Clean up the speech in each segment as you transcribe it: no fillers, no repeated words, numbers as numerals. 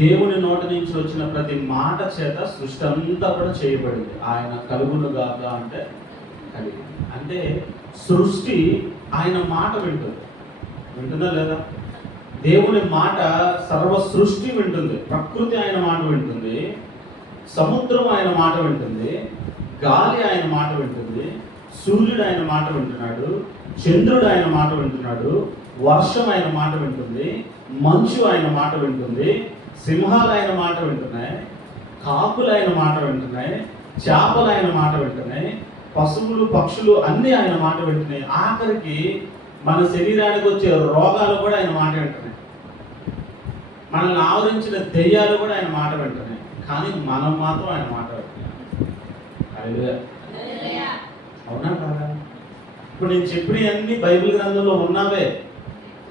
దేవుని నోటి నుంచి వచ్చిన ప్రతి మాట చేత సృష్టి అంతా కూడా చేయబడింది. ఆయన కలుగును గాక అంటే కలిగి, అంటే సృష్టి ఆయన మాట వింటుంది. వింటుందా లేదా? దేవుని మాట సర్వ సృష్టి వింటుంది. ప్రకృతి ఆయన మాట వింటుంది, సముద్రం ఆయన మాట వింటుంది, గాలి ఆయన మాట వింటుంది, సూర్యుడు ఆయన మాట వింటున్నాడు, చంద్రుడు ఆయన మాట వింటున్నాడు, వర్షం ఆయన మాట వింటుంది, మంచు ఆయన మాట వింటుంది, సింహాలు ఆయన మాట వింటున్నాయి, కాకులు ఆయన మాట వింటున్నాయి, చేపలు ఆయన మాట వింటున్నాయి, పశువులు పక్షులు అన్నీ ఆయన మాట వింటున్నాయి. ఆఖరికి మన శరీరానికి వచ్చే రోగాలు కూడా ఆయన మాట వింటున్నాయి. మనల్ని ఆవరించిన దెయ్యాలు కూడా ఆయన మాట వింటున్నాయి. కానీ మనం మాత్రం ఆయన మాట వింటున్నాం. అవునా కాదా? ఇప్పుడు నేను చెప్పినవన్నీ బైబిల్ గ్రంథంలో ఉన్నవే.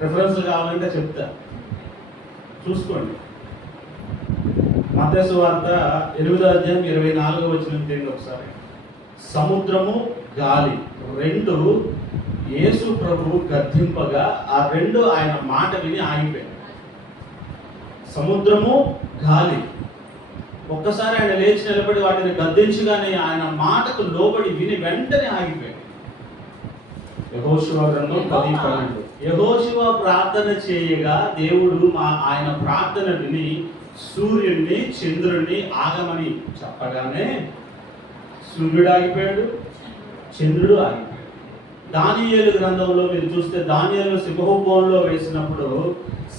రిఫరెన్స్ కావాలంటే చెప్తా, చూసుకోండి. మత్తయి సువార్త 8:24 ఒకసారి. సముద్రము గాలి రెండు యేసు ప్రభు గద్దింపగా ఆ రెండు ఆయన మాట విని ఆగిపోయాయి. సముద్రము గాలి ఒక్కసారి ఆయన లేచి నిలబడి వాటిని గద్దించగానే ఆయన మాటకు లోబడి విని వెంటనే ఆగిపోయాడు. యెహోషువ గ్రంథం 10:12. యెహోషువ ప్రార్థన చేయగా దేవుడు ఆయన ప్రార్థన విని సూర్యుడిని చంద్రుడిని ఆగమని చెప్పగానే సూర్యుడు ఆగిపోయాడు, చంద్రుడు ఆగిపోయాడు. దానియేలు గ్రంథంలో మీరు చూస్తే దానియేలు సింహభూమంలో వేసినప్పుడు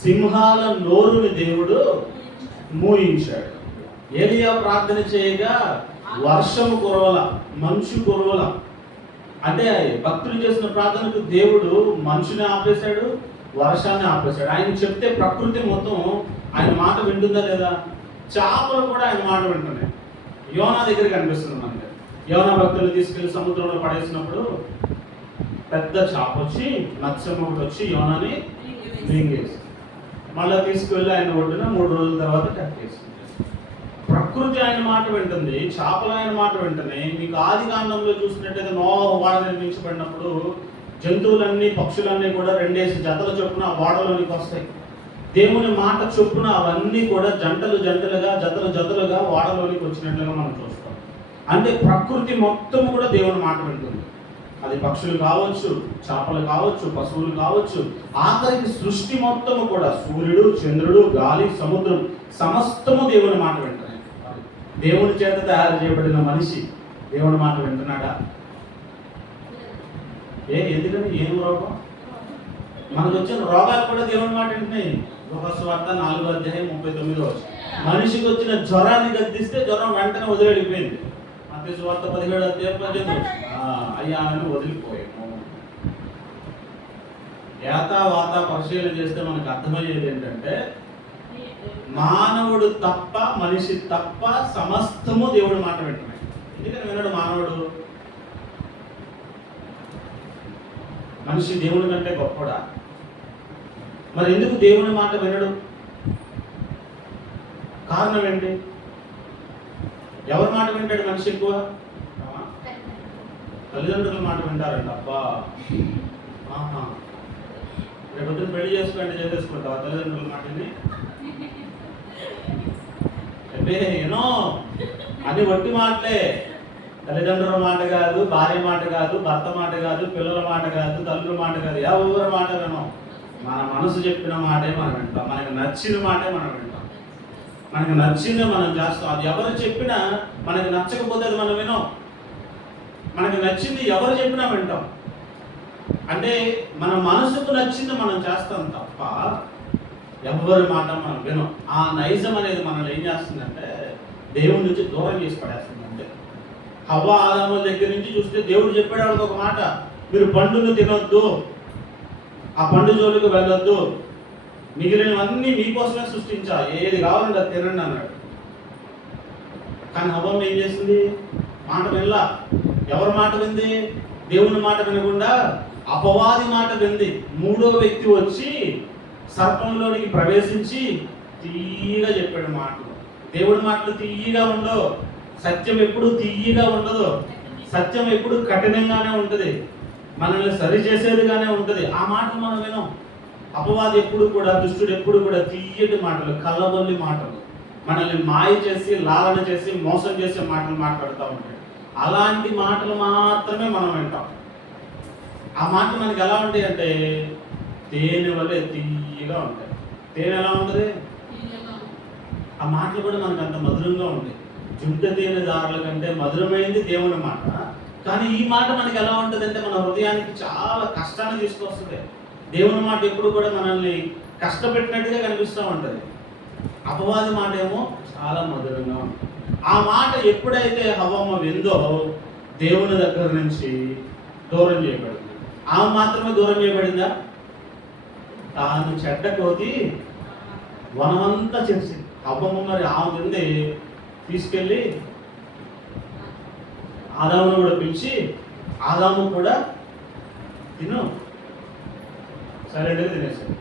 సింహాల నోరుని దేవుడు మూయించాడు. ఏలియా ప్రార్థన చేయగా వర్షము కురవల, మంచు కురవల. అంటే భక్తులు చేసిన ప్రార్థనకు దేవుడు మంచుని ఆపేశాడు, వర్షాన్ని ఆపేశాడు. ఆయన చెప్తే ప్రకృతి మొత్తం ఆయన మాట వింటుందా లేదా? చేపలు కూడా ఆయన మాట వింటున్నాయి. యోనా దగ్గరికి అనిపిస్తుంది మనకి. యోనా భక్తులు తీసుకెళ్లి సముద్రంలో పడేసినప్పుడు పెద్ద చేప వచ్చి నత్సమ్మ వచ్చి యోనాని మింగేసి మళ్ళీ తీసుకువెళ్ళి ఆయన ఒడ్డున 3 రోజుల తర్వాత కట్టేసింది. ప్రకృతి ఆయన మాట వింటుంది, చేపలు ఆయన మాట వింటున్నాయి. మీకు ఆది కాండంలో చూసినట్టయితే నోవహు ఓడ నిర్మించబడినప్పుడు జంతువులన్నీ పక్షులన్నీ కూడా 2 జతల చొప్పున ఆ ఓడలోనికి వస్తాయి. దేవుని మాట చొప్పున అవన్నీ కూడా జంటలు జంటలుగా జతలు జతలుగా ఓడలోనికి వచ్చినట్లుగా మనం చూస్తాం. అంటే ప్రకృతి మొత్తం కూడా దేవుని మాట వింటుంది. అది పక్షులు కావచ్చు, చేపలు కావచ్చు, పశువులు కావచ్చు, ఆఖరికి సృష్టి మొత్తము కూడా సూర్యుడు చంద్రుడు గాలి సముద్రం సమస్తము దేవుని మాట వింటున్నాయి. దేవుని చేత తయారు చేయబడిన మనిషి దేవుని మాట వింటున్నాడా? ఎందుకని ఏం రోగం? మనకు వచ్చిన రోగాలు కూడా దేవుని మాట వింటున్నాయి. లోకసువార్త 4:39. మనిషికి వచ్చిన జ్వరాన్ని గద్దిస్తే జ్వరం వెంటనే వదిలిపోయింది. మత్తయి సువార్త 17:18. అయ్యా అని వదిలిపోయాము. వాత పరిశీలన చేస్తే మనకు అర్థమయ్యేది ఏంటంటే మానవుడు తప్ప మనిషి తప్ప సమస్తము దేవుడి మాట వింటున్నాయి. ఎందుకని వినడు మానవుడు? మనిషి దేవుడి కంటే గొప్పడా? మరి ఎందుకు దేవుని మాట వినడు? కారణం ఏంటి? ఎవరి మాట వింటాడు మనిషి ఎక్కువ? తల్లిదండ్రుల మాట వింటారంట. అబ్బా రేపొద్దున పెళ్లి చేసుకోండి, చేసేసుకుంటావా తల్లిదండ్రుల మాటని? ఏనో అది వట్టి మాటలే. తల్లిదండ్రుల మాట కాదు, భార్య మాట కాదు, భర్త మాట కాదు, పిల్లల మాట కాదు, తల్లుల మాట కాదు, ఎవరి మాట వినం. మన మనసు చెప్పిన మాటే మనం వింటాం. మనకు నచ్చిన మాటే మనం వింటాం. మనకు నచ్చిందే మనం చేస్తాం. అది ఎవరు చెప్పినా మనకు నచ్చకపోతే అది మనం వినం. మనకు నచ్చింది ఎవరు చెప్పినా వింటాం. అంటే మన మనసుకు నచ్చింది మనం చేస్తాం తప్ప ఎవరి మాట మనం వినం. ఆ నైజం అనేది మనల్ని ఏం చేస్తుందంటే దేవుడి నుంచి దూరం చేసి పడేస్తుంది. అంటే హవ్వ ఆదాముల దగ్గర నుంచి చూస్తే దేవుడు చెప్పాడు వాళ్ళకి ఒక మాట, మీరు పండును తినొద్దు, ఆ పండు జోలికి వెళ్ళొద్దు, మిగిలినవన్నీ మీకోసమే సృష్టించా, ఏది కావాలంటే అది తినండి అన్నాడు. కానీ హవ్వ ఏం చేసింది? మాట వినలా. ఎవరి మాట వింది? దేవుని మాట వినకుండా అపవాది మాట వింది. 3వ వ్యక్తి వచ్చి సర్పంలోనికి ప్రవేశించి తీయగా చెప్పాడు మాటలు. దేవుడి మాటలు తీయగా ఉండవు. సత్యం ఎప్పుడు తీయగా ఉండదు. సత్యం ఎప్పుడు కఠినంగానే ఉంటుంది. మనల్ని సరి చేసేదిగానే ఉంటుంది. ఆ మాటలు మనం వినం. అపవాది ఎప్పుడు కూడా, దుష్టుడు ఎప్పుడు కూడా తీయటి మాటలు, కల్లబొల్లి మాటలు, మనల్ని మాయ చేసి, లాలన చేసి, మోసం చేసే మాటలు మాట్లాడుతూ ఉంటాడు. అలాంటి మాటలు మాత్రమే మనం వింటాం. ఆ మాటలు మనకి ఎలా ఉంటాయి అంటే తేనె వల్ల తీయగా ఉంటాయి. తేనె ఎలా ఉంటుంది? ఆ మాటలు కూడా మనకు అంత మధురంగా ఉంటాయి. జుంట తేనె దారుల కంటే మధురమైంది దేవుని మాట. కానీ ఈ మాట మనకి ఎలా ఉంటుంది అంటే మన హృదయానికి చాలా కష్టాన్ని తీసుకొస్తుంది. దేవుని మాట ఎప్పుడు కూడా మనల్ని కష్టపెట్టినట్టుగా కనిపిస్తూ ఉంటుంది. అపవాది మాట ఏమో చాలా మధురంగా ఉంటుంది. ఆ మాట ఎప్పుడైతే హవ్వమ్మ విందో దేవుని దగ్గర నుంచి దూరం చేయబడింది. ఆమె మాత్రమే దూరం చేయబడిందా? తాను చెడ్డ కోతి వనమంతా చేసింది. హవ్వమ్మ మరి ఆమె వింది తీసుకెళ్ళి ఆదామును కూడా పిలిచి, ఆదాము కూడా తిను, సరైనది తినేసాడు.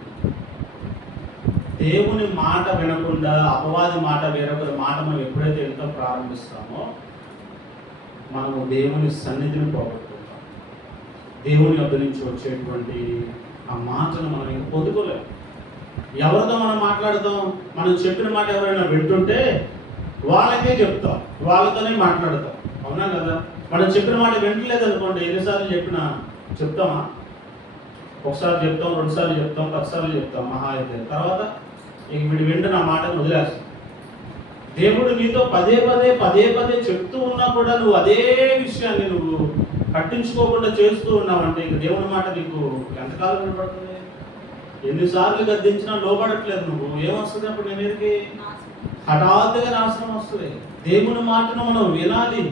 దేవుని మాట వినకుండా అపవాది మాట, వేరొకరి మాట మనం ఎప్పుడైతే వినటం ప్రారంభిస్తామో మనము దేవుని సన్నిధిని పోగొట్టుకుంటాం. దేవుని వద్ద నుంచి వచ్చేటువంటి ఆ మాటను మనం ఇంక పొందుకోలేము. ఎవరితో మనం మాట్లాడతాం? మనం చెప్పిన మాట ఎవరైనా వింటుంటే వాళ్ళకే చెప్తాం, వాళ్ళతోనే మాట్లాడతాం. అవునా కదా? మనం చెప్పిన మాట వింటలేదు అనుకోండి, ఎన్నిసార్లు చెప్పినా చెప్తామా? ఒకసారి చెప్తాం, 2 సార్లు చెప్తాం, 10 సార్లు చెప్తాం మహా అయితే. తర్వాత ఇంక వీడు వెంట నా మాటను వదిలేస్తాం. దేవుడు నీతో పదే పదే చెప్తూ ఉన్నా కూడా నువ్వు అదే విషయాన్ని నువ్వు పట్టించుకోకుండా చేస్తూ ఉన్నావంటే ఇంక దేవుని మాట నీకు ఎంతకాలం వినపడుతుంది? ఎన్నిసార్లు గద్దించినా లోపడట్లేదు నువ్వు. ఏమొస్తుంది అప్పుడు నీ మీదకి? హఠాత్తుగా నాశనం వస్తుంది. దేవుని మాటను మనం వినాలి,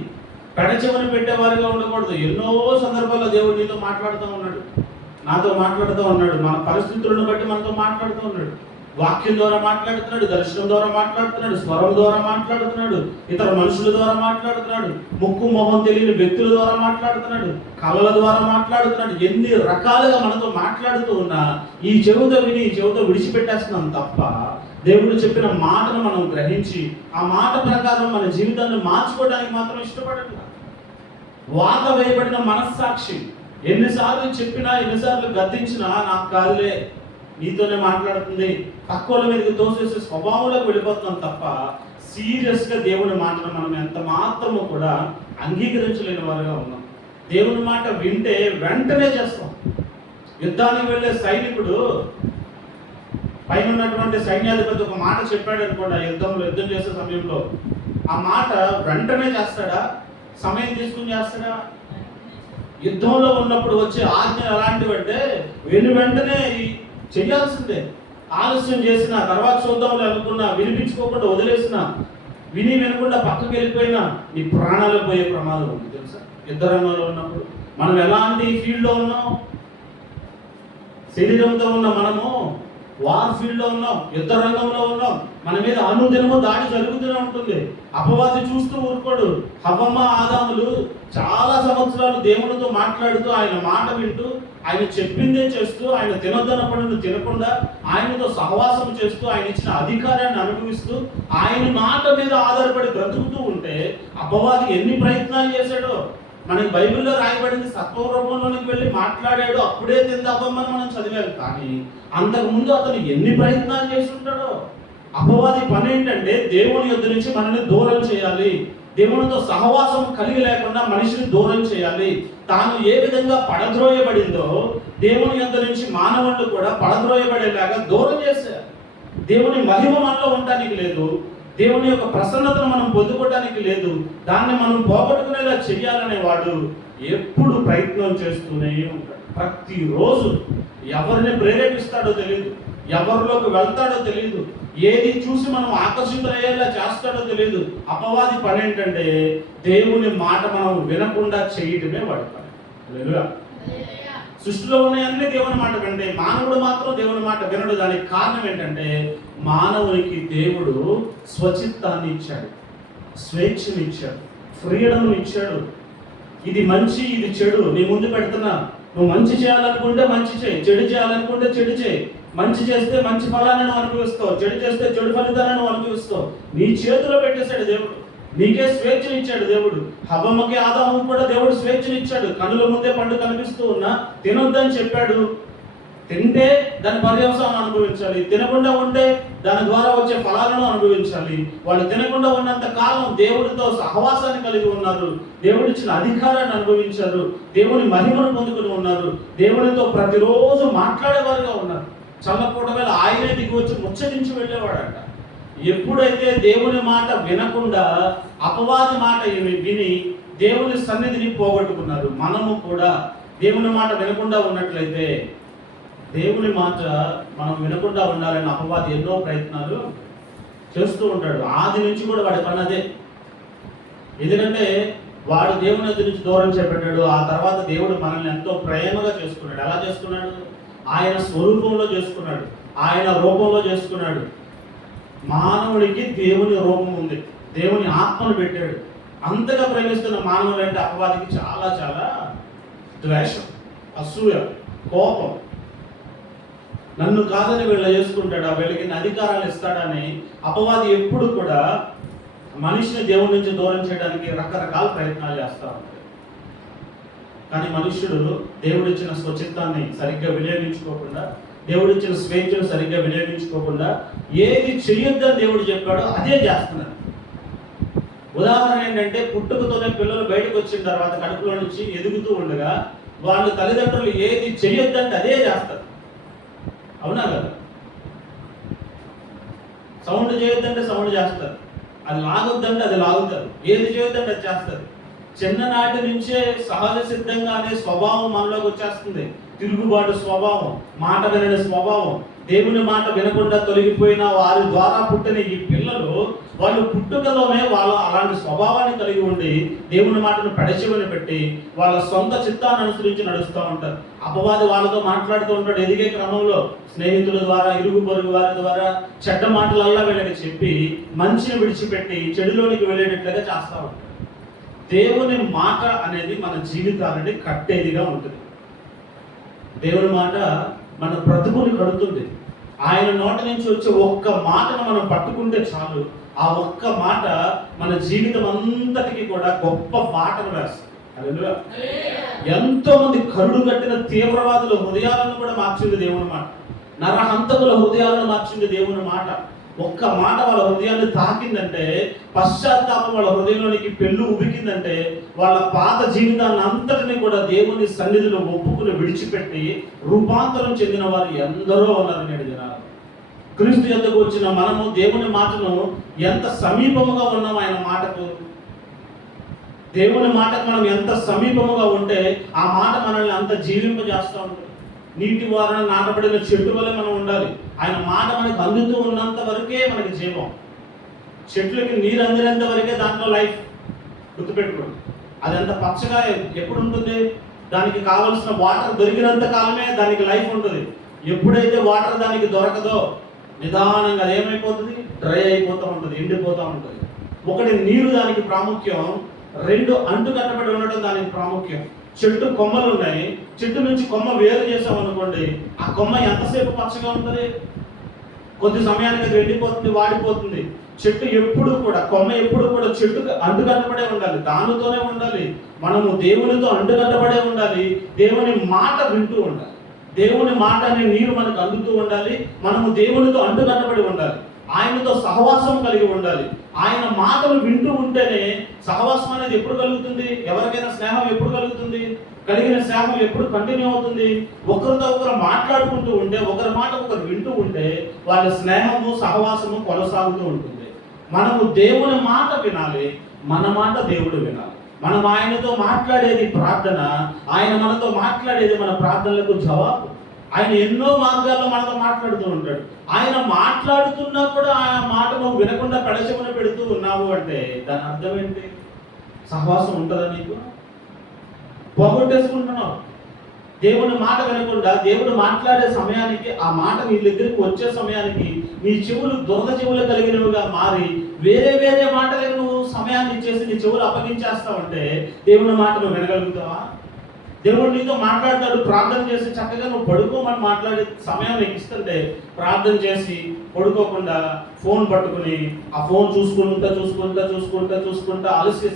పెడచెవిని పెట్టేవారిగా ఉండకూడదు. ఎన్నో సందర్భాల్లో దేవుడు నీతో మాట్లాడుతూ ఉన్నాడు, నాతో మాట్లాడుతూ ఉన్నాడు. మన పరిస్థితులను బట్టి మనతో మాట్లాడుతూ ఉన్నాడు. వాక్యం ద్వారా మాట్లాడుతున్నాడు, దర్శనం ద్వారా మాట్లాడుతున్నాడు, స్వరం ద్వారా మాట్లాడుతున్నాడు, ఇతర మనుషుల ద్వారా మాట్లాడుతున్నాడు, ముక్కు మొహం తెలియని వ్యక్తుల ద్వారా మాట్లాడుతున్నాడు, కళల ద్వారా మాట్లాడుతున్నాడు. ఎన్ని రకాలుగా మనతో మాట్లాడుతూ ఉన్నా ఈ చెవితో విని ఈ చెవితో విడిచిపెట్టేస్తున్నాం తప్ప దేవుడు చెప్పిన మాటను మనం గ్రహించి ఆ మాట ప్రకారం మన జీవితాన్ని మార్చుకోవడానికి మాత్రం ఇష్టపడదు. వాత వేయబడిన మనస్సాక్షి ఎన్నిసార్లు చెప్పినా, ఎన్నిసార్లు గద్దించినా నాకు కాదులే, నీతోనే మాట్లాడుతుంది, తక్కువల మీదకి తోసేసే స్వభావంలోకి వెళ్ళిపోతున్నాం తప్ప సీరియస్గా దేవుని మాటను మనం ఎంత మాత్రము కూడా అంగీకరించలేని వారుగా ఉన్నాం. దేవుని మాట వింటే వెంటనే చేస్తాం. యుద్ధానికి వెళ్ళే సైనికుడు పైన ఉన్నటువంటి సైన్యాధిపతి ఒక మాట చెప్పాడు అనుకోండి, యుద్ధం చేసే సమయంలో ఆ మాట వెంటనే చేస్తాడా? సమయం తీసుకుని చేస్తాడా? యుద్ధంలో ఉన్నప్పుడు వచ్చే ఆజ్ఞ ఎలాంటివి అంటే వెంటనే చేయాల్సిందే. ఆలస్యం చేసిన, తర్వాత చూద్దాంలో అనుకున్నా, వినిపించుకోకుండా వదిలేసిన, వినకుండా పక్కకి వెళ్ళిపోయినా నీ ప్రాణాలు పోయే ప్రమాదం ఉంది. తెలుసా? యుద్ధ రంగంలో ఉన్నప్పుడు మనం ఎలాంటి ఫీల్డ్లో ఉన్నాం? శరీరంతో ఉన్న మనము వార్ ఫీల్డ్లో ఉన్నాం, యుద్ధ రంగంలో ఉన్నాం. మన మీద అనుదినము దాడి జరుగుతూనే ఉంటుంది. అపవాది చూస్తూ ఊరుకోడు. హవ్వమ్మ ఆదాములు చాలా సంవత్సరాలు దేవునితో మాట్లాడుతూ, ఆయన మాట వింటూ, ఆయన చెప్పిందే చేస్తూ, ఆయన తినొద్దన్నప్పుడు తినకుండా, ఆయనతో సహవాసం చేస్తూ, ఆయన ఇచ్చిన అధికారాన్ని అనుభవిస్తూ, ఆయన మాట మీద ఆధారపడి బ్రతుకుతూ ఉంటే అపవాది ఎన్ని ప్రయత్నాలు చేశాడో మనకి బైబిల్లో రాయబడింది. సత్వ రూపంలోనికి వెళ్ళి మాట్లాడాడు, అప్పుడే తింది అవ్వమని మనం చదివాము. కానీ అంతకుముందు అతను ఎన్ని ప్రయత్నాలు చేసి ఉంటాడో. అపవాది పని ఏంటంటే దేవుని యొద్ద నుంచి మనల్ని దూరం చేయాలి, దేవునితో సహవాసం కలిగి లేకుండా మనిషిని దూరం చేయాలి. తాను ఏ విధంగా పడద్రోయబడిందో దేవుని యొద్ద నుంచి మానవుళ్ళు కూడా పడద్రోయబడేలాగా దూరం చేశారు. దేవుని మహిమ మనలో ఉండటానికి లేదు, దేవుని యొక్క ప్రసన్నతను మనం పొందుకోవడానికి లేదు. దాన్ని మనం పోగొట్టుకునేలా చెయ్యాలనే వాడు ఎప్పుడు ప్రయత్నం చేస్తూనే ఉంటాడు. ప్రతిరోజు ఎవరిని ప్రేరేపిస్తాడో తెలియదు, ఎవరిలోకి వెళ్తాడో తెలియదు, ఏది చూసి మనం ఆకర్షితులయ్యేలా చేస్తాడో తెలియదు. అపవాది పని ఏంటంటే దేవుని మాట మనం వినకుండా చేయటమే వాడి పని. లేదా సృష్టిలో ఉన్నాయన్నీ దేవుని మాట వింటే మానవుడు మాత్రం దేవుని మాట వినడు. దానికి కారణం ఏంటంటే మానవునికి దేవుడు స్వచిత్తాన్ని ఇచ్చాడు, స్వేచ్ఛను ఇచ్చాడు, ఫ్రీడమ్ ఇచ్చాడు. ఇది మంచి, ఇది చెడు నీ ముందు పెడుతున్నా. నువ్వు మంచి చేయాలనుకుంటే మంచి చేయి, చెడు చేయాలనుకుంటే చెడు చేయి. మంచి చేస్తే మంచి ఫలాన్ని నువ్వు అనుభవిస్తావు, చెడు చేస్తే చెడు ఫలితాన్ని నువ్వు అనుభవిస్తావు. నీ చేతిలో పెట్టేశాడు దేవుడు. నీకే స్వేచ్ఛను ఇచ్చాడు దేవుడు. హవ్వమ్మకి ఆదాముకు కూడా దేవుడు స్వేచ్ఛను ఇచ్చాడు. కన్నుల ముందే పండు కనిపిస్తూ ఉన్నా తినొద్దని చెప్పాడు. తింటే దాని పర్యవసానం అనుభవించాలి, తినకుండా ఉంటే దాని ద్వారా వచ్చే ఫలాలను అనుభవించాలి. వాళ్ళు తినకుండా ఉన్నంత కాలం దేవుడితో సహవాసాన్ని కలిగి ఉన్నారు, దేవుడిచ్చిన అధికారాన్ని అనుభవించారు, దేవుని మహిమను పొందుకుని ఉన్నారు, దేవునితో ప్రతిరోజు మాట్లాడేవారుగా ఉన్నారు. చల్లపూట వేళ ఆయనే దిగి వచ్చి ముచ్చటించి వెళ్ళేవాడంట. ఎప్పుడైతే దేవుని మాట వినకుండా అపవాది మాట విని దేవుని సన్నిధిని పోగొట్టుకున్నారు, మనము కూడా దేవుని మాట వినకుండా ఉన్నట్లయితే, దేవుని మాట మనం వినకుండా ఉండాలని అపవాది ఎన్నో ప్రయత్నాలు చేస్తూ ఉంటాడు. ఆది నుంచి కూడా వాడి పని అదే. ఎందుకంటే వాడు దేవుని ఎదురు నుంచి దూరం చేపట్టాడు. ఆ తర్వాత దేవుడు మనల్ని ఎంతో ప్రేమగా చేసుకున్నాడు. ఎలా చేసుకున్నాడు? ఆయన స్వరూపంలో చేసుకున్నాడు, ఆయన రూపంలో చేసుకున్నాడు. మానవుడికి దేవుని రూపం ఉంది, దేవుని ఆత్మను పెట్టాడు. అంతగా ప్రేమిస్తున్న మానవుడు అంటే అపవాదికి చాలా చాలా ద్వేషం, అసూయ, కోపం. నన్ను కాదని వీళ్ళ చేసుకుంటాడు, వీళ్ళకి అధికారాలు ఇస్తాడని అపవాది ఎప్పుడు కూడా మనిషిని దేవుడి నుంచి దూరం చేయడానికి రకరకాల ప్రయత్నాలు చేస్తూ ఉంటాడు. కానీ మనుష్యుడు దేవుడిచ్చిన స్వచిత్తాన్ని సరిగ్గా వినియోగించుకోకుండా, దేవుడిచ్చిన స్వేచ్ఛను సరిగ్గా వినియోగించుకోకుండా ఏది చెయ్యొద్దని దేవుడు చెప్పాడో అదే చేస్తున్నారు. ఉదాహరణ ఏంటంటే, పుట్టుకతోనే పిల్లలు బయటకు వచ్చిన తర్వాత కడుపులో నుంచి ఎదుగుతూ ఉండగా వాళ్ళు తల్లిదండ్రులు ఏది చెయ్యొద్దంటే అదే చేస్తారు. అవునా కదా? సౌండ్ చేయొద్దంటే సౌండ్ చేస్తారు, అది లాగొద్దంటే అది లాగుతారు, ఏది చేయొద్దంటే అది చేస్తారు. చిన్ననాటి నుంచే సహజ సిద్ధంగానే స్వభావం మనలోకి వచ్చేస్తుంది. తిరుగుబాటు స్వభావం, మాట వినని స్వభావం. దేవుని మాట వినకుండా తొలగిపోయిన వారి ద్వారా పుట్టిన ఈ పిల్లలు, వాళ్ళు పుట్టుకలోనే వాళ్ళు అలాంటి స్వభావాన్ని కలిగి ఉండి దేవుని మాటను పెడచెవిన పెట్టి వాళ్ళ సొంత చిత్తాన్ని అనుసరించి నడుస్తూ ఉంటారు. అపవాది వాళ్ళతో మాట్లాడుతూ ఉంటాడు. ఎదిగే క్రమంలో స్నేహితుల ద్వారా, ఇరుగు పొరుగు వారి ద్వారా చెడ్డ మాటలల్లా వీళ్ళకి చెప్పి మంచిని విడిచిపెట్టి చెడులోనికి వెళ్ళేటట్లుగా చేస్తూ ఉంటారు. దేవుని మాట అనేది మన జీవితాలని కట్టేదిగా ఉంటుంది. దేవుని మాట మన బ్రతుకుని కడుతుంది. ఆయన నోటి నుంచి వచ్చే ఒక్క మాటను మనం పట్టుకుంటే చాలు, ఆ ఒక్క మాట మన జీవితం అంతటికి కూడా గొప్ప బాటను వేస్తుంది. హల్లెలూయా. ఎంతో మంది కరుడు కట్టిన తీవ్రవాదుల హృదయాలను కూడా మార్చింది దేవుని మాట. నరహంతకుల హృదయాలను మార్చింది దేవుని మాట. ఒక్క మాట వాళ్ళ హృదయాన్ని తాకిందంటే, పశ్చాత్తాపం వాళ్ళ హృదయంలోనికి పెళ్ళు ఉబికిందంటే, వాళ్ళ పాత జీవితాన్ని అంతటిని కూడా దేవుని సన్నిధిలో ఒప్పుకుని విడిచిపెట్టి రూపాంతరం చెందిన వారు ఎందరో ఉన్నారు నేడు జనాలు. క్రీస్తు యొద్దకు వచ్చిన మనము దేవుని మాటను ఎంత సమీపముగా ఉన్నాం, ఆయన మాటకు, దేవుని మాటకు మనం ఎంత సమీపముగా ఉంటే ఆ మాట మనల్ని అంత జీవింపజేస్తూ ఉంటుంది. నీటి వారన నాటబడిన చెట్టు వల్ల మనం ఉండాలి. ఆయన మాట మనకు అందుతూ ఉన్నంత వరకే మనకి జీవం. చెట్లకి నీరు అందినంత వరకే దాంట్లో లైఫ్. గుర్తుపెట్టుకోండి, అది ఎంత పచ్చగా ఎప్పుడు ఉంటుంది? దానికి కావలసిన వాటర్ దొరికినంత కాలమే దానికి లైఫ్ ఉంటుంది. ఎప్పుడైతే వాటర్ దానికి దొరకదో నిదానంగా అది ఏమైపోతుంది? డ్రై అయిపోతూ ఉంటుంది, ఎండిపోతూ ఉంటుంది. ఒకటి నీరు దానికి ప్రాముఖ్యం, రెండు అంటు కట్టబడి ఉండటం దానికి ప్రాముఖ్యం. చెట్టు కొమ్మలు ఉన్నాయి, చెట్టు నుంచి కొమ్మ వేరు చేసామనుకోండి, ఆ కొమ్మ ఎంతసేపు పచ్చగా ఉంటుంది? కొద్ది సమయానికి అది ఎండిపోతుంది, వాడిపోతుంది. చెట్టు ఎప్పుడు కూడా, కొమ్మ ఎప్పుడు కూడా చెట్టుకు అంటుకట్టబడే ఉండాలి, దానితోనే ఉండాలి. మనము దేవునితో అంటుకట్టబడే ఉండాలి, దేవుని మాట వింటూ ఉండాలి. దేవుని మాట అనే నీరు మనకు అందుతూ ఉండాలి. మనము దేవునితో అంటుకట్టబడి ఉండాలి, ఆయనతో సహవాసం కలిగి ఉండాలి. ఆయన మాటలు వింటూ ఉంటేనే సహవాసం అనేది ఎప్పుడు కలుగుతుంది? ఎవరికైనా స్నేహం ఎప్పుడు కలుగుతుంది? కలిగిన స్నేహం ఎప్పుడు కంటిన్యూ అవుతుంది? ఒకరితో ఒకరు మాట్లాడుకుంటూ ఉంటే, ఒకరి మాట ఒకరు వింటూ ఉంటే వాళ్ళ స్నేహము, సహవాసము కొనసాగుతూ ఉంటుంది. మనము దేవుని మాట వినాలి, మన మాట దేవుడు వినాలి. మనం ఆయనతో మాట్లాడేది ప్రార్థన, ఆయన మనతో మాట్లాడేది మన ప్రార్థనలకు జవాబు. ఆయన ఎన్నో మార్గాల్లో మనతో మాట్లాడుతూ ఉంటాడు. ఆయన మాట్లాడుతున్నా కూడా ఆయన మాట నువ్వు వినకుండా పెడచెవిన పెడుతూ ఉన్నావు అంటే దాని అర్థం ఏంటి? సహవాసం ఉంటుందా నీకు? పోగొట్టేసుకుంటున్నావు. దేవుని మాట వినకుండా దేవుడు మాట్లాడే సమయానికి, ఆ మాట నీ దగ్గరికి వచ్చే సమయానికి నీ చెవులు దురద చెవులు కలిగినవిగా మారి వేరే వేరే మాటలకు నువ్వు సమయాన్ని ఇచ్చేసి నీ చెవులు అప్పగించేస్తావంటే దేవుని మాట నువ్వు వినగలుగుతావా? దేవుడు నీతో మాట్లాడతాడు, ప్రార్థన చేసి చక్కగా నువ్వు పడుకోమని మాట్లాడే సమయం నీకు ఇస్తుంటే ప్రార్థన చేసి పడుకోకుండా ఫోన్ పట్టుకుని ఆ ఫోన్ చూసుకుంటా అలసి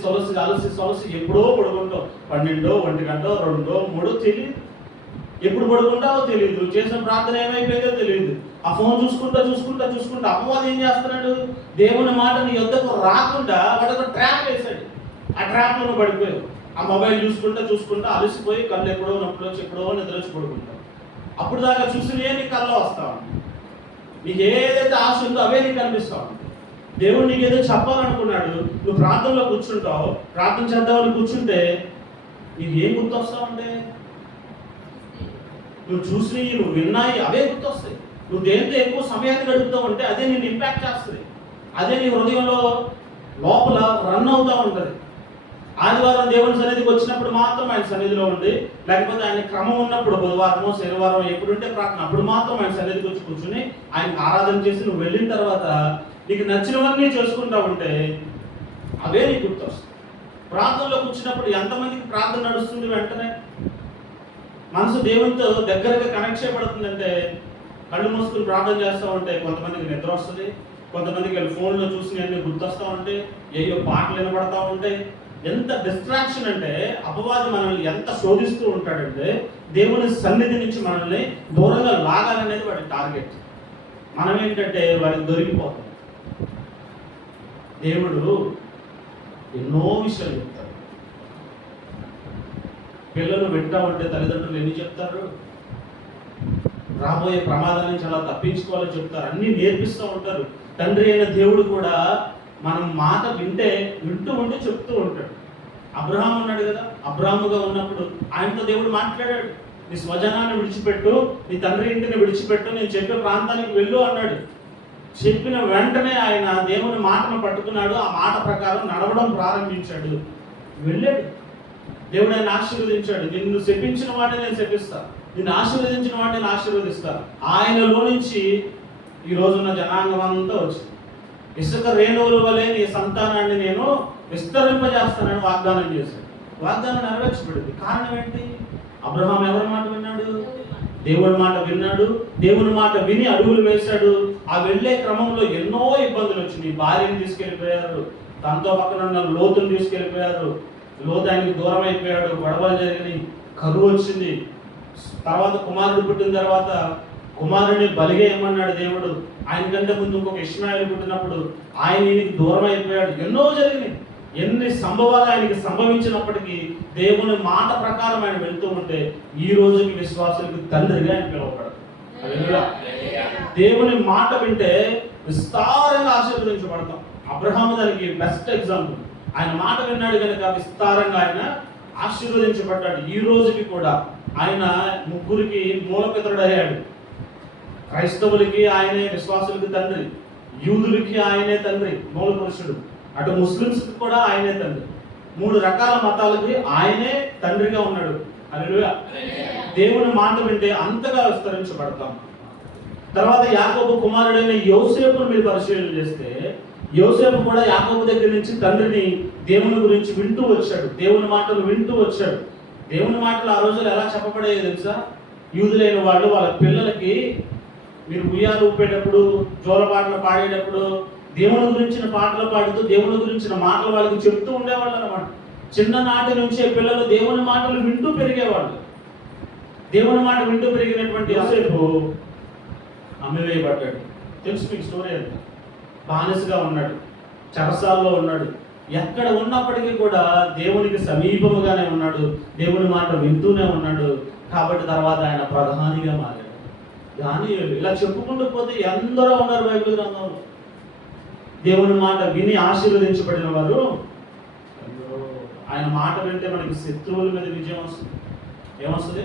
సొలసి ఎప్పుడో పడుకుంటావు. 12, 1 గంట, 2, 3 తెలియదు. ఎప్పుడు పడుకుంటావో తెలియదు, చేసిన ప్రార్థన ఏమైపోయిందో తెలియదు. ఆ ఫోన్ చూసుకుంటా అపవాదం ఏం చేస్తున్నాడు? దేవుని మాట నీ యొద్దకు రాకుండా వాడొక ట్రాప్ వేశాడు. ఆ ట్రాప్లో నువ్వు పడిపోయావు. ఆ మొబైల్ చూసుకుంటా అలసిపోయి కళ్ళు ఎప్పుడో నొప్పులు వచ్చి ఎప్పుడో నిద్ర వచ్చి పడుకుంటావు. అప్పుడు దాకా చూసినే నీ కళ్ళలో వస్తావు. నీకు ఏదైతే ఆశ ఉందో అవే నీకు కనిపిస్తావు. దేవుడు నీకు ఏదో చెప్పాలనుకున్నాడు, నువ్వు ప్రార్థనలో కూర్చుంటావు. ప్రార్థన చేద్దామని కూర్చుంటే నీకు ఏం గుర్తొస్తావు అంటే నువ్వు చూసినవి, నువ్వు విన్నాయి అవే గుర్తొస్తాయి. నువ్వు దేంతో ఎక్కువ సమయాన్ని గడుపుతావు అంటే అదే నేను ఇంపాక్ట్ చేస్తుంది. అదే నీ హృదయంలో లోపల రన్ అవుతూ ఉంటుంది. ఆదివారం దేవుని సన్నిధికి వచ్చినప్పుడు మాత్రం ఆయన సన్నిధిలో ఉండి, లేకపోతే ఆయన క్రమం ఉన్నప్పుడు బుధవారమో శనివారం ఎప్పుడుంటే ప్రార్థన అప్పుడు మాత్రం ఆయన సన్నిధికి వచ్చి కూర్చుని ఆయనకు ఆరాధన చేసి నువ్వు వెళ్ళిన తర్వాత నీకు నచ్చినవన్నీ చేసుకుంటా ఉంటే అవే నీకు గుర్తొస్తాయి. ప్రార్థనలో కూర్చున్నప్పుడు ఎంతమందికి ప్రార్థన నడుస్తుంది? వెంటనే మనసు దేవునితో దగ్గరగా కనెక్ట్ చేయబడుతుందంటే కళ్ళు మూసుకుని ప్రార్థన చేస్తూ ఉంటే కొంతమందికి నిద్ర వస్తుంది, కొంతమందికి వెళ్ళి ఫోన్లో చూసి అన్నీ గుర్తొస్తూ ఉంటే, ఏయో పాటలు వినబడతా ఉంటాయి. ఎంత డిస్ట్రాక్షన్ అంటే అపవాది మనల్ని ఎంత శోధిస్తూ ఉంటాడంటే దేవుని సన్నిధి నుంచి మనల్ని దూరంగా లాగాలనేది వాడి టార్గెట్. మనం ఏంటంటే వాడికి దొరికిపోతాం. దేవుడు ఎన్నో విషయాలు చెప్తాడు. పిల్లలు వింటా ఉంటే తల్లిదండ్రులు ఎన్ని చెప్తారు? రాబోయే ప్రమాదాల నుంచి అలా తప్పించుకోవాలని చెప్తారు, అన్నీ నేర్పిస్తూ ఉంటారు. తండ్రి అయిన దేవుడు కూడా మనం మాట వింటూ ఉంటే చెప్తూ ఉంటాడు. అబ్రహాం ఉన్నాడు కదా, అబ్రహాముగా ఉన్నప్పుడు ఆయనతో దేవుడు మాట్లాడాడు. నీ స్వజనాన్ని విడిచిపెట్టు, నీ తండ్రి ఇంటిని విడిచిపెట్టు, నేను చెప్పే ప్రాంతానికి వెళ్ళు అన్నాడు. చెప్పిన వెంటనే ఆయన దేవుని మాటను పట్టుకున్నాడు. ఆ మాట ప్రకారం నడవడం ప్రారంభించాడు, వెళ్ళాడు. దేవుడు ఆయన ఆశీర్వదించాడు. నిన్ను శపించిన వాడిని నేను శపిస్తా, నిన్ను ఆశీర్వదించిన వాడిని నేను ఆశీర్వదిస్తా. ఆయనలో నుంచి ఈ రోజున్న జనాంగం అంతా వచ్చింది. ఇసుక రేణువుల వలె నీ సంతానాన్ని నేను విస్తరింపజేస్తానని వాగ్దానం చేశాడు. వాగ్దానం నెరవేర్చబడింది. కారణం ఏంటి? అబ్రహాం ఎవరి మాట విన్నాడు? దేవుని మాట విన్నాడు. దేవుని మాట విని అడుగులు వేశాడు. ఆ వెళ్ళే క్రమంలో ఎన్నో ఇబ్బందులు వచ్చినాయి. భార్యను తీసుకెళ్ళిపోయారు, తనతో పక్కన ఉన్న లోతును తీసుకెళ్ళిపోయారు. లోతు ఆయనకు దూరం అయిపోయాడు, గొడవలు జరిగినాయి, కరువు వచ్చింది. తర్వాత కుమారుడు పుట్టిన తర్వాత కుమారుడిని బలిగా ఏమన్నాడు దేవుడు. ఆయన కంటే ముందు ఇంకొక ఇష్మాయేలు పుట్టినప్పుడు ఆయన ఈయనకి దూరం అయిపోయాడు. ఎన్నో జరిగినాయి. ఎన్ని సంభవాలు ఆయనకి సంభవించినప్పటికీ దేవుని మాట ప్రకారం ఆయన వెళ్తూ ఉంటే ఈ రోజుకి విశ్వాసులకు తండ్రిగా ఆయన పిలువబడతాడు. దేవుని మాట వింటే విస్తారంగా ఆశీర్వదించబడతాం. అబ్రహాము దానికి బెస్ట్ ఎగ్జాంపుల్. ఆయన మాట విన్నాడు కనుక విస్తారంగా ఆయన ఆశీర్వదించబడ్డాడు. ఈ రోజుకి కూడా ఆయన ముగ్గురికి మూలపితరుడయ్యాడు. క్రైస్తవులకి ఆయనే విశ్వాసులకి తండ్రి, యూదులకి ఆయనే తండ్రి, మూల పురుషుడు. అటు ముస్లిమ్స్కి కూడా ఆయనే తండ్రి. 3 రకాల మతాలకి ఆయనే తండ్రిగా ఉన్నాడు. హల్లెలూయా. దేవుని మాట వింటే అంతగా విస్తరించబడతాం. తర్వాత యాకోబు కుమారుడైన యోసేపును మీరు పరిశీలన చేస్తే యోసేపు కూడా యాకోబు దగ్గర నుంచి తండ్రిని దేవుని గురించి వింటూ వచ్చాడు, దేవుని మాటలు వింటూ వచ్చాడు. దేవుని మాటలు ఆ రోజులు ఎలా చెప్పబడేది తెలుసా? యూదులైన వాళ్ళు వాళ్ళ పిల్లలకి మీరు ఉయ్యాలు ఊపేటప్పుడు, జోలపాటలు పాడేటప్పుడు దేవుని గురించిన పాటలు పాడుతూ దేవుని గురించిన మాటలు వాళ్ళకి చెప్తూ ఉండేవాళ్ళు అన్నమాట. చిన్ననాటి నుంచే పిల్లలు దేవుని మాటలు వింటూ పెరిగేవాళ్ళు. దేవుని మాట వింటూ పెరిగినటువంటి యోసేపు అమ్మివేయబడ్డాడు. తెలుసు మీకు స్టోరీ అంతా. బానిసగా ఉన్నాడు, చెరసాల్లో ఉన్నాడు. ఎక్కడ ఉన్నప్పటికీ కూడా దేవునికి సమీపముగానే ఉన్నాడు, దేవుని మాట వింటూనే ఉన్నాడు. కాబట్టి తర్వాత ఆయన ప్రధానిగా మారాడు. కానీ ఇలా చెప్పుకుంటూ పోతే ఎందరో ఉన్నారు బైబిల్ గ్రంథంలో. దేవుని మాట విని ఆశీర్వదించబడిన వారు. ఆయన మాట వింటే మనకి శత్రువుల మీద విజయం వస్తుంది. ఏమొస్తుంది?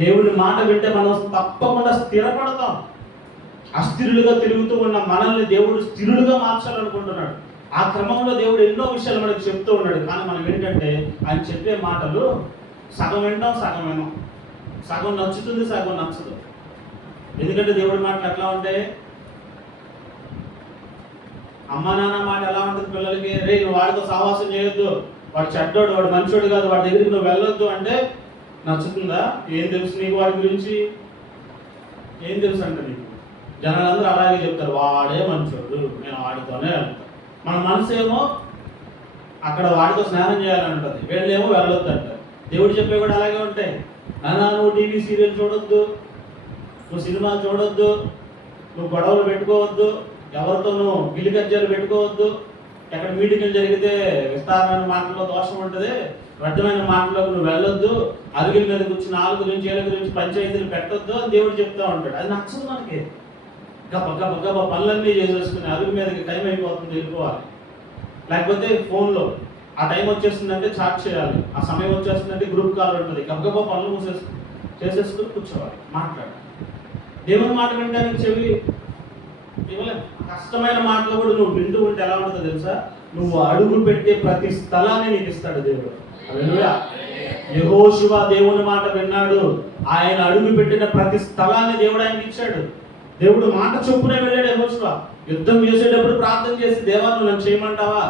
దేవుని మాట వింటే మనం తప్పకుండా స్థిరపడతాం. అస్థిరులుగా తిరుగుతూ ఉన్న మనల్ని దేవుడు స్థిరులుగా మార్చాలనుకుంటున్నాడు. ఆ క్రమంలో దేవుడు ఎన్నో విషయాలు మనకు చెప్తూ ఉన్నాడు. కానీ మనం ఏంటంటే ఆయన చెప్పే మాటలు సగం వింటాం, సగం వినం. సగం నచ్చుతుంది, సగం నచ్చదు. ఎందుకంటే దేవుడి మాటలు ఎట్లా ఉంటాయి? అమ్మ నాన్న మాట ఎలా ఉంటుంది పిల్లలకి? రే నువ్వు వాడితో సహవాసం చేయొద్దు, వాడు చెడ్డోడు, వాడు మంచోడు కాదు, వాడి దగ్గరికి నువ్వు వెళ్ళొద్దు అంటే నచ్చుతుందా? ఏం తెలుసు నీకు వాడి గురించి? ఏం తెలుసు అంటే నీకు జనాలందరూ అలాగే చెప్తారు, వాడే మంచోడు, నేను వాడితోనే వెళ్తాను. మన మనసు ఏమో అక్కడ వాడితో స్నానం చేయాలని ఉంటుంది, వీళ్ళేమో వెళ్ళొద్దు అంటారు. దేవుడు చెప్పే కూడా అలాగే ఉంటాయి. నానా నువ్వు టీవీ సీరియల్ చూడొద్దు, నువ్వు సినిమాలు చూడొద్దు, నువ్వు గొడవలు పెట్టుకోవద్దు, ఎవరితోనూ గిలికజ్జాలు పెట్టుకోవద్దు, ఎక్కడ మీటింగ్లు జరిగితే విస్తారమైన మాటల్లో దోషం ఉంటుంది, వ్యర్థమైన మాటలకు నువ్వు వెళ్ళొద్దు, అరుగుల మీద కూర్చుని నాలుగు గురించి ఏళ్ళ గురించి పంచాయతీలు పెట్టొద్దు అని దేవుడు చెప్తా ఉంటాడు. అది నచ్చదు మనకి. గబ్బ పనులన్నీ చేసేసుకుని అరుగు మీదకి టైం అయిపోతుంది వెళ్ళిపోవాలి. లేకపోతే ఫోన్లో ఆ టైం వచ్చేస్తుందంటే చాట్ చేయాలి, ఆ సమయం వచ్చేస్తుందంటే గ్రూప్ కాల్ ఉంటుంది, గబ్బ పనులు చేసేసుకుని కూర్చోవాలి, మాట్లాడాలి. దేవుని మాట వినడానికి చెవి ఇవ్వలేదు. కష్టమైన మాటలు కూడా నువ్వు వింటూ ఉంటే ఎలా ఉంటుందో తెలుసా? నువ్వు అడుగు పెట్టే ప్రతి స్థలాన్ని నీకు ఇస్తాడు దేవుడు. హల్లెలూయా. యెహోషువ దేవుని మాట విన్నాడు, ఆయన అడుగు పెట్టిన ప్రతి స్థలాన్ని దేవుడు ఆయనకి ఇచ్చాడు. దేవుడు మాట చొప్పునే వెళ్ళాడు యెహోషువ. యుద్ధం చేసేటప్పుడు ప్రార్థన చేసి, దేవా నువ్వు నన్ను చేయమంటావా?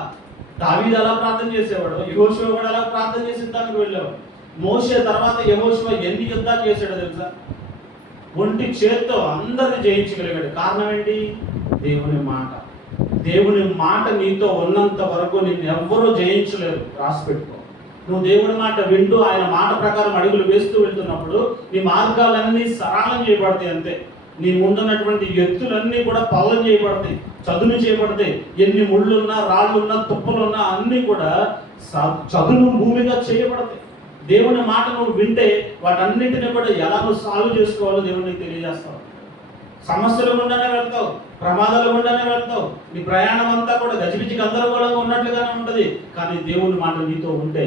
దావీదు అలా ప్రార్థన చేసేవాడు, యెహోషువ కూడా అలా ప్రార్థన చేసి యుద్ధానికి వెళ్ళావు. మోషే తర్వాత యెహోషువ ఎన్ని యుద్ధాలు చేశాడో తెలుసా? ఒంటి చేత్తో అందరిని జయించగలిగాడు. కారణం ఏంటి? దేవుని మాట. దేవుని మాట నీతో ఉన్నంత వరకు నిన్ను ఎవ్వరూ జయించలేరు. రాసి పెట్టుకో. నువ్వు దేవుని మాట వింటూ ఆయన మాట ప్రకారం అడుగులు వేస్తూ వెళ్తున్నప్పుడు నీ మార్గాలన్నీ సరళం చేయబడతాయి. అంతే. నీ ముందున్నటువంటి ఎత్తులన్నీ కూడా పల్లం చేయబడతాయి, చదును చేయబడతాయి. ఎన్ని ముళ్ళున్నా, రాళ్ళున్నా, తుప్పలున్నా అన్నీ కూడా చదును భూమిగా చేయబడతాయి. దేవుని మాట నువ్వు వింటే వాటన్నింటినీ కూడా ఎలా నువ్వు సాల్వ్ చేసుకోవాలో దేవునికి తెలియజేస్తావు. సమస్యలు గుండానే వెళ్తావు, ప్రమాదాలు గుండానే వెళ్తావు. నీ ప్రయాణం అంతా కూడా గజిబిజి గందరగోళంగా ఉన్నట్లుగానే ఉంటుంది. కానీ దేవుని మాట నీతో ఉంటే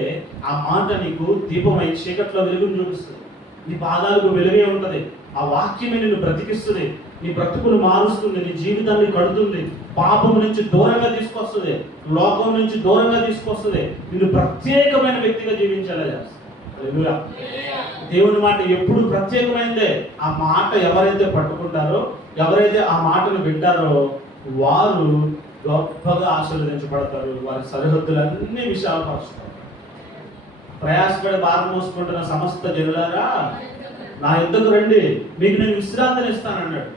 ఆ మాట నీకు దీపమై చీకట్లో వెలుగును చూపిస్తుంది. నీ పాదాలకు వెలుగే ఉంటుంది. ఆ వాక్యమే నిన్ను బ్రతికిస్తుంది, నీ బ్రతుకును మారుస్తుంది, నీ జీవితాన్ని కడుతుంది, పాపం నుంచి దూరంగా తీసుకొస్తుంది, లోకం నుంచి దూరంగా తీసుకొస్తుంది, నిన్ను ప్రత్యేకమైన వ్యక్తిగా జీవించేలా చేస్తుంది. హల్లెలూయా. దేవుని మాట ఎప్పుడు ప్రత్యేకమైనదే. ఆ మాట ఎవరైతే పట్టుకుంటారో, ఎవరైతే ఆ మాటను వింటారో వారు గొప్పగా ఆశీర్వదించబడతారు. వారి సరిహద్దులన్నీ విశాలపరుస్తారు. ప్రయాసపడి భారం మోసుకుంటున్న సమస్త జనులారా నా యుద్ధకు రండి, మీకు నేను విశ్రాంతిని ఇస్తానన్నాడు.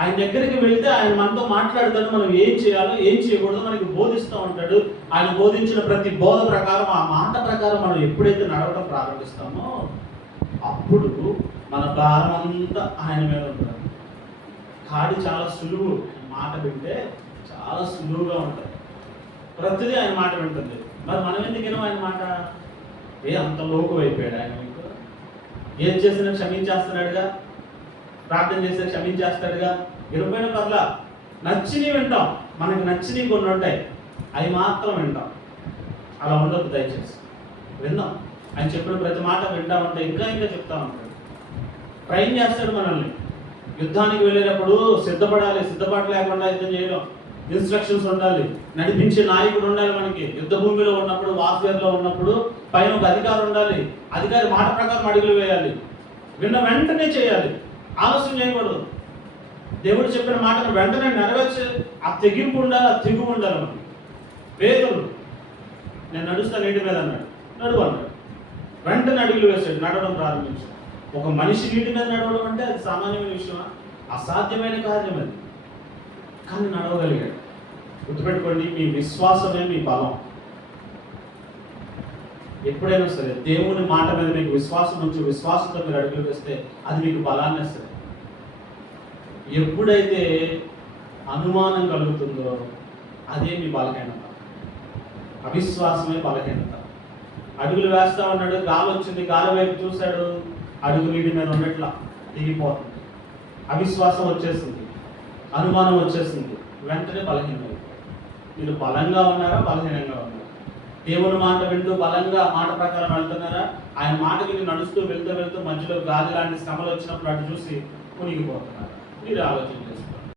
ఆయన దగ్గరికి వెళ్తే ఆయన మనతో మాట్లాడతాడు. మనం ఏం చేయాలో ఏం చేయకూడదో మనకి బోధిస్తూ ఉంటాడు. ఆయన బోధించిన ప్రతి బోధ ప్రకారం, ఆ మాట ప్రకారం మనం ఎప్పుడైతే నడవడం ప్రారంభిస్తామో అప్పుడు మన భారం అంతా ఆయన మీద ఉంటుంది. కాడి చాలా సులువు, మాట వింటే చాలా సులువుగా ఉంటుంది. ప్రతిదీ ఆయన మాట వింటుంది. మరి మనం ఎందుకు ఆయన మాట? అంత లోకు అయిపోయాడు ఆయన. మీకు ఏం చేసినా క్షమించేస్తున్నాడుగా, ప్రార్థన చేస్తే క్షమించేస్తాడుగా. ఇరుపైన పర్ల నచ్చినవి వింటాం, మనకు నచ్చినవి కొన్ని ఉంటాయి, అవి మాత్రం వింటాం. అలా ఉండదు. దయచేసి విందాం. ఆయన చెప్పిన ప్రతి మాట వింటామంటే ఇంకా ఇంకా చెప్తా ఉంటాడు. ట్రైన్ చేస్తాడు మనల్ని. యుద్ధానికి వెళ్ళేటప్పుడు సిద్ధపడాలి, సిద్ధపాటు లేకుండా యుద్ధం చేయడం. ఇన్స్ట్రక్షన్స్ ఉండాలి, నడిపించే నాయకుడు ఉండాలి. మనకి యుద్ధ భూమిలో ఉన్నప్పుడు, వార్ఫేర్లో ఉన్నప్పుడు పైన ఒక అధికారి ఉండాలి. అధికారి మాట ప్రకారం అడుగులు వేయాలి, విన్న వెంటనే చేయాలి, ఆలస్యం చేయకూడదు. దేవుడు చెప్పిన మాటను వెంటనే నెరవేర్చే ఆ తెగింపు ఉండాలి, ఆ తెగువ ఉండాలి. మనకి పేదలు నేను నడుస్తాను నీటి మీద అన్నాడు, నడువు అన్నాడు. వెంటనే అడుగులు వేసాడు, నడవడం ప్రారంభించాడు. ఒక మనిషి నీటి మీద నడవడం అంటే అది సామాన్యమైన విషయమా? అసాధ్యమైన కార్యం అది. కానీ నడవగలిగాడు. గుర్తుపెట్టుకోండి, మీ విశ్వాసమే మీ బలం. ఎప్పుడైనా సరే దేవుని మాట మీద మీకు విశ్వాసం నుంచి విశ్వాసంతో మీరు అడుగులు వేస్తే అది మీకు బలాన్ని ఇస్తుంది. ఎప్పుడైతే అనుమానం కలుగుతుందో అదే మీ బలహీనత. అవిశ్వాసమే బలహీనత. అడుగులు వేస్తా ఉన్నాడు, గాలి వచ్చింది, గాలి వైపు చూశాడు, అడుగు నీటి మీద ఉన్నట్లా దిగిపోతుంది. అవిశ్వాసం వచ్చేసింది, అనుమానం వచ్చేసింది, వెంటనే బలహీనం. మీరు బలంగా ఉన్నారా, బలహీనంగా ఉన్నారా? దేవుని మాట వింటూ బలంగా మాట ప్రకారం వెళ్తున్నారా? ఆయన మాట విని నడుస్తూ వెళ్తూ మధ్యలో గాలి లాంటి శ్రమలు వచ్చినప్పుడు అటు చూసి మునిగిపోతున్నారు. మీరు ఆలోచన చేసుకోండి.